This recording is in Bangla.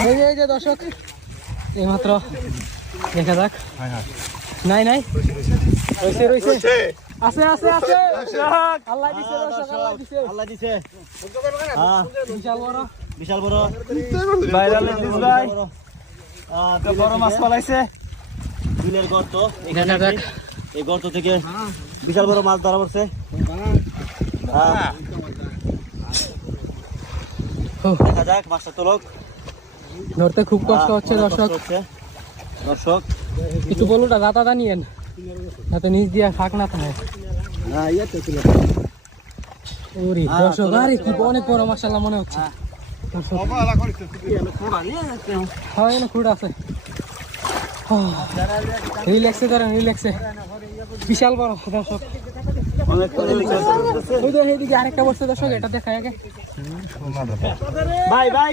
এই যে দর্শক এইমাত্র দেখা যাক। নাই নাই রয়েছে রয়েছে আছে আছে আছে আল্লাহ দিছে দর্শক আল্লাহ দিছে বিশাল বড় ভাইরাল দিস ভাই তো বড় মাছ পালাইছে বিলের গর্ত এখানে দেখ এই গর্ত থেকে বিশাল বড় মাছ ধরা পড়ছে দেখা যাক মাছটা তোলক ধরতে খুব কষ্ট হচ্ছে দর্শক দর্শক একটু বলুটা দাতা নিয়েন যাতে নিচ দিয়ে ফাঁক না থাকে ওরে দর্শক আরে কি অনেক বড় মাশাআল্লাহ মনে হচ্ছে হয় না খুঁড় আছে রিল্যাক্সে করেন রিল্যাক্সে বিশাল বড় দর্শক ওই তো এইদিকে আরেকটা বসছে দর্শক এটা দেখায় আগে ভাই ভাই